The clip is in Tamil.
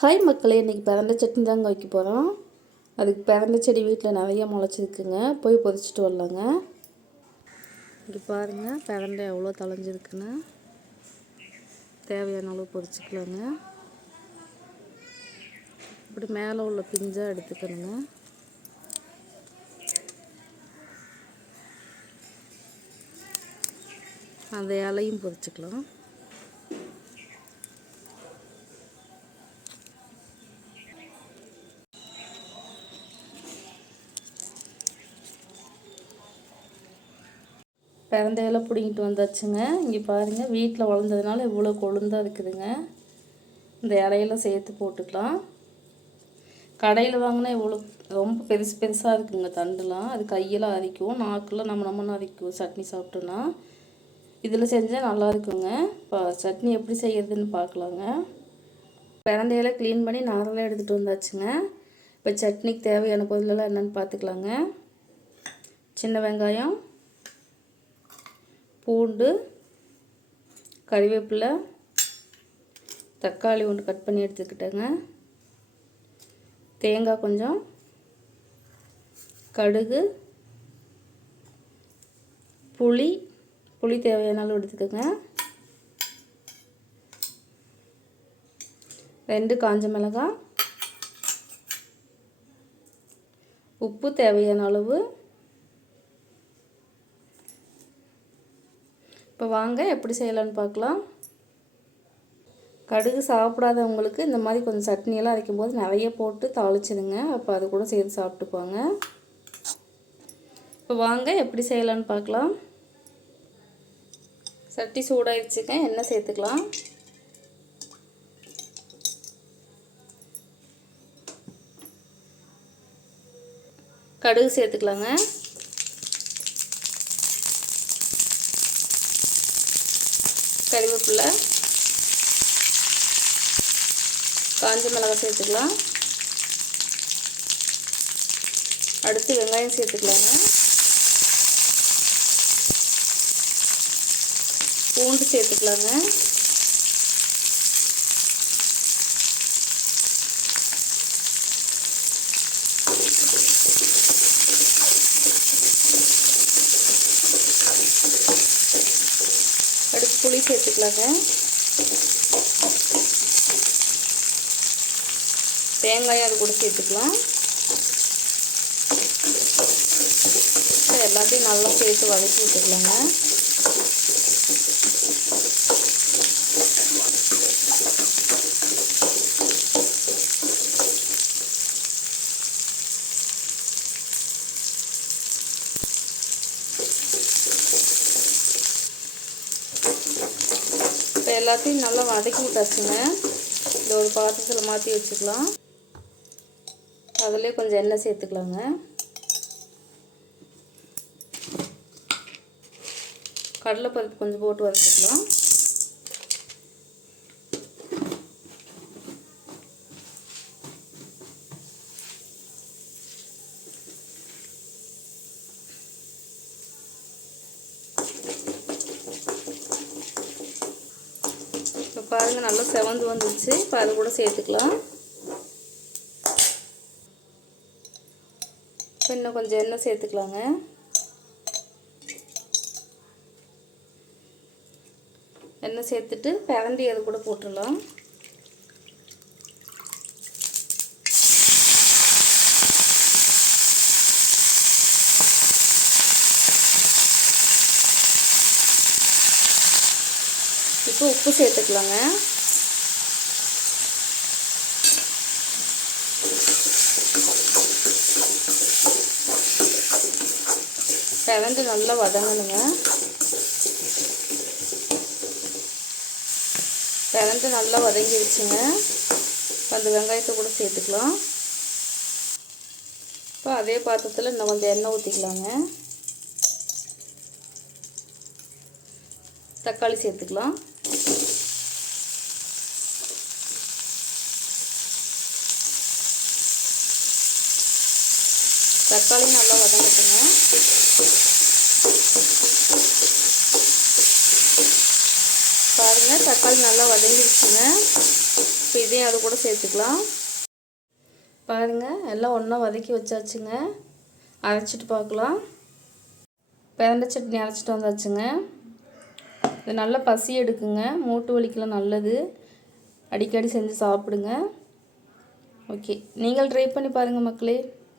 ஹாய் மக்களே இன்றைக்கி பிறந்த சட்னி தாங்க வைக்க போகிறோம் அதுக்கு பிறந்த செடி வீட்டில் நிறைய முளைச்சிருக்குங்க. போய் பொதிச்சிட்டு வரலாங்க. இங்கே பாருங்கள் பிறந்த எவ்வளோ தொலைஞ்சிருக்குன்னு. தேவையான அளவு பொதிச்சிக்கலாங்க. இப்படி மேலே உள்ள பிஞ்சாக எடுத்துக்கணுங்க. அந்த இலையும் பொரிச்சிக்கலாம் பிறந்தையெல்லாம் பிடிங்கிட்டு வந்தாச்சுங்க. இங்கே பாருங்கள் வீட்டில் வளர்ந்ததுனால இவ்வளோ கொழுந்தாக இருக்குதுங்க. இந்த இலையெல்லாம் சேர்த்து போட்டுக்கலாம். கடையில் வாங்கினா இவ்வளோ ரொம்ப பெருசு பெருசாக இருக்குங்க தண்டுலாம். அது கையெல்லாம் அரிக்கும் நாக்கெல்லாம் நம்ம நம்மன்னு அரிக்கும் சட்னி சாப்பிட்டோன்னா இதில் செஞ்சால் நல்லா இருக்குங்க. இப்போ சட்னி எப்படி செய்கிறதுன்னு பார்க்கலாங்க. பிறந்தையெல்லாம் க்ளீன் பண்ணி நாரெல்லாம் எடுத்துகிட்டு வந்தாச்சுங்க. இப்போ சட்னிக்கு தேவையான பொருளெல்லாம் என்னென்னு பார்த்துக்கலாங்க. சின்ன வெங்காயம் பூண்டு கறிவேப்பிலை தக்காளி ஒன்று கட் பண்ணி எடுத்துக்கிட்டேங்க. தேங்காய் கொஞ்சம் கடுகு புளி புளி தேவையான அளவு எடுத்துக்கோங்க. ரெண்டு காஞ்ச மிளகாய் உப்பு தேவையான அளவு இப்போ வாங்க எப்படி செய்யலான்னு பார்க்கலாம். கடுகு சாப்பிடாதவங்களுக்கு இந்த மாதிரி கொஞ்சம் சட்னியெல்லாம் அரைக்கும் போது நிறைய போட்டு தாளிச்சிடுங்க. அப்போ அது கூட சேர்த்து சாப்பிட்டுப்பாங்க இப்போ வாங்க எப்படி செய்யலான்னு பார்க்கலாம். சட்டி சூடாயிடுச்சுங்க எண்ணெய் சேர்த்துக்கலாம். கடுகு சேர்த்துக்கலாங்க. கறிவேப்பிலை காஞ்ச மிளகாய் சேர்த்துக்கலாம். அடுத்து வெங்காயம் சேர்த்துக்கலாங்க. பூண்டு சேர்த்துக்கலாங்க அடுத்து புளி சேர்த்துக்கலாங்க தேங்காயும் அது கூட சேர்த்துக்கலாம். எல்லாத்தையும் நல்லா சேர்த்து வதக்கி விட்டுக்கலாங்க. எல்லாத்தையும் நல்லா வதக்கி விட்டாச்சுங்க இந்த ஒரு பாத்திரத்தில் மாற்றி வச்சுக்கலாம். அதிலே கொஞ்சம் எண்ணெய் சேர்த்துக்கலாங்க. கடலைப்பருப்பு கொஞ்சம் போட்டு வதக்கிக்கலாம். பாருங்கள் நல்லா செவந்து வந்துச்சு இப்போ அது கூட சேர்த்துக்கலாம். இப்போ இன்னும் கொஞ்சம் எண்ணெய் சேர்த்துக்கலாங்க. எண்ணெய் சேர்த்துட்டு பிரண்டி அது கூட போட்டுடலாம். இப்போ உப்பு சேர்த்துக்கலாங்க. பிறந்து நல்லா வதங்கணுங்க. பிறந்து நல்லா வதங்கிடுச்சுங்க அந்த வெங்காயத்தை கூட சேர்த்துக்கலாம். இப்போ அதே பாத்திரத்தில் இன்னும் கொஞ்சம் எண்ணெய் ஊற்றிக்கலாங்க தக்காளி சேர்த்துக்கலாம். தக்காளி நல்லா வதங்கட்டுங்க. பாருங்கள் தக்காளி நல்லா வதங்கிடுச்சுங்க. இப்போ இதையும் அது கூட சேர்த்துக்கலாம். பாருங்கள் எல்லாம் ஒன்றா வதக்கி வச்சாச்சுங்க. அரைச்சிட்டு பார்க்கலாம். பிறண்ட சட்னி அரைச்சிட்டு வந்தாச்சுங்க. இது நல்லா பசி எடுக்குங்க. மூட்டு வலிக்கெலாம் நல்லது. அடிக்கடி செஞ்சு சாப்பிடுங்க. ஓகே. நீங்கள் ட்ரை பண்ணி பாருங்கள் மக்களே.